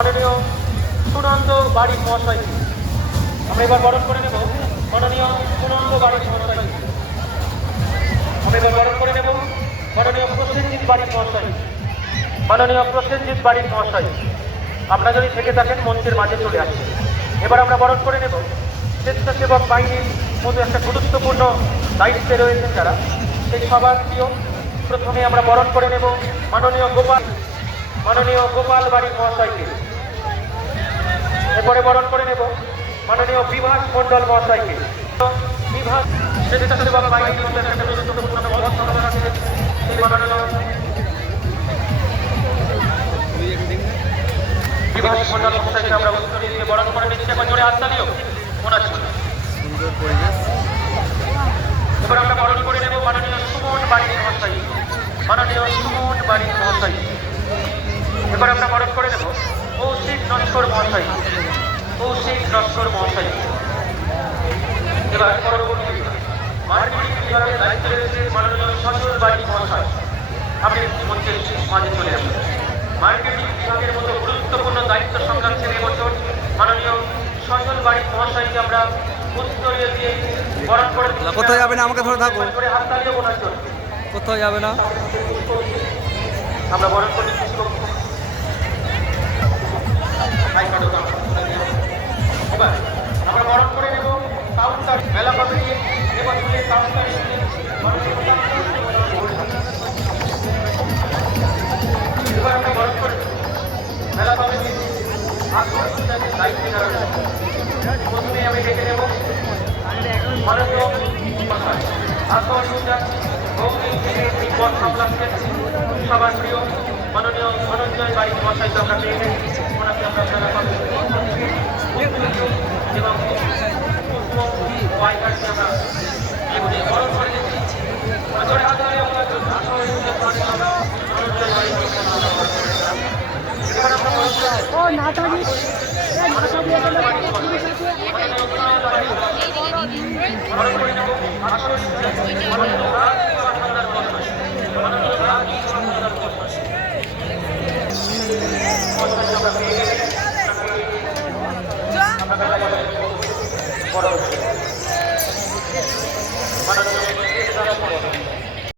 মাননীয় সুনন্দ বাড়ি মহাশয় আমরা এবার বরণ করে নেব। মাননীয় সুনন্দ বাড়ি মহাশয় আমরা এবার বরণ করে নেব। মাননীয় প্রসেনজিৎ বাড়ি মহাশয়, মাননীয় প্রসেনজিৎ বাড়ি মহাশয় আপনারা যদি থেকে থাকেন মঞ্চের মাঝে চলে আসছে। এবার আমরা বরণ করে নেব স্বেচ্ছাসেবক বাহিনীর মধ্যে একটা গুরুত্বপূর্ণ দায়িত্বে রয়েছেন যারা, সেই সবার প্রিয়। প্রথমে আমরা বরণ করে নেব মাননীয় গোপাল বাড়ি মহাশয়কে। এরপরে বরণ করে নেব মাননীয় বিভাস মণ্ডল মহাশয়কে। বিভাস স্বেচ্ছাসেবক বাহিনীর মধ্যে একটা গুরুত্বপূর্ণ অবস্থান আছে, সেই মাননীয় বিভাস মণ্ডল মহাশয়কে আমরা উত্তর দিয়ে বরণ করে নিচ্ছি। এখন জোরে হাততালিও ওনার জন্য। এবার আমরা বরণ করে নেব মাননীয় সুমন বাড়ি মহাশয়, মাননীয় সুমন বাড়ি মহাশয়। এবার আমরা বরণ করে নেব কৌশিক নস্কর মহাশয়, কৌশিক নস্কর মহাশয়। এবার পরবর্তী মার্কেটিং বিভাগের দায়িত্বে রয়েছে মাননীয় সজল বাড়ি মহাশয়। আপনি মঞ্চের মাঝে চলে আসুন। মার্কেটিং বিভাগের মতো গুরুত্বপূর্ণ দায়িত্ব সংক্রান্তের এবছর মাননীয় সজল বাড়ি মহাশয়কে আমরা উত্তরীয় দিয়ে বরণ করে। কোথায় যাবে না, আমাকে ধরে থাকো। হাততালি ওনার জন্য। কোথাও যাবে না, আমরা বরণ করে এবার আমরা বরণ করে নেব কাউন্টার মেলা কমিটি এবছরের কাউন্টার। এবার আমরা বরণ করে মেলা কমিটি দায়িত্বে যারা প্রথমে আমি ডেকে নেব মাননীয় সবার প্রিয় মাননীয় ধনঞ্জয় বাড়ি মহাশয় আমরা পেয়ে গেছি। ওনাকে আমরা এবং বরণ করে দিচ্ছি। বরণ